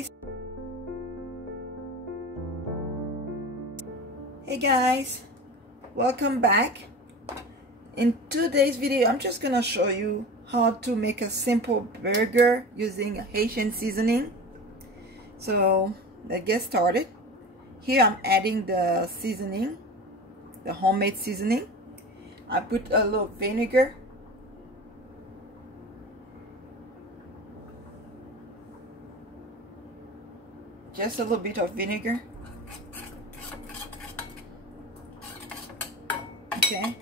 guys. Hey guys, welcome back. In today's video, I'm just gonna show you how to make a simple burger using Haitian seasoning. So let's get started. Here I'm adding the seasoning, the homemade seasoning. I put a little vinegar. Just a little bit of vinegar. Okay.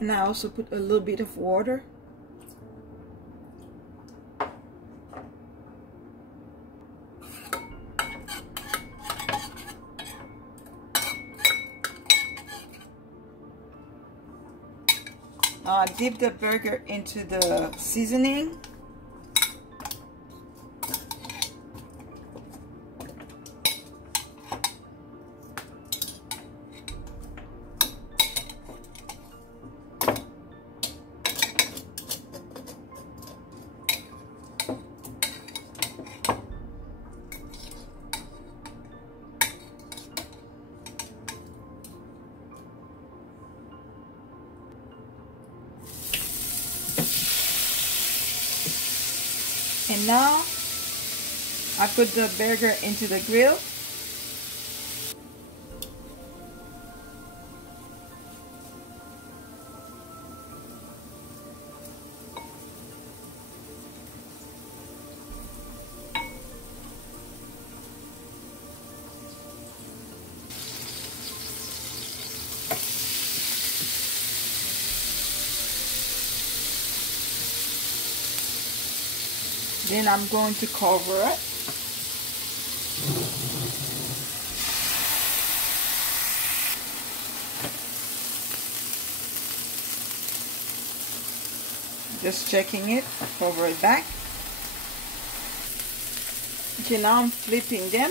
And I also put a little bit of water. Dip the burger into the seasoning. And now I put the burger into the grill. Then I'm going to cover it. Just checking it, cover it back. Okay, now I'm flipping them.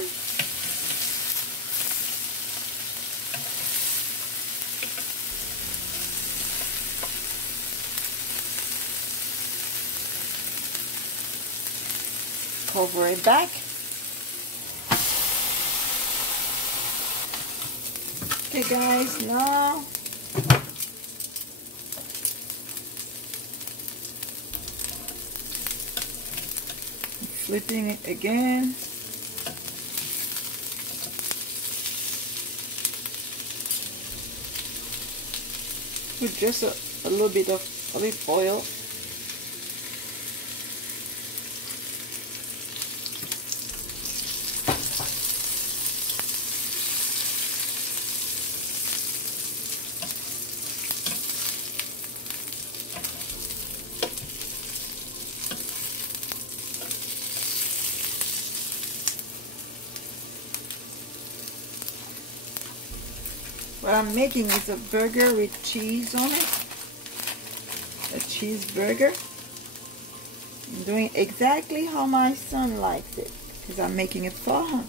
Cover it back. Okay guys, now flipping it again. Put just a little bit of olive oil. What I'm making is a burger with cheese on it. A cheeseburger. I'm doing exactly how my son likes it because I'm making it for him.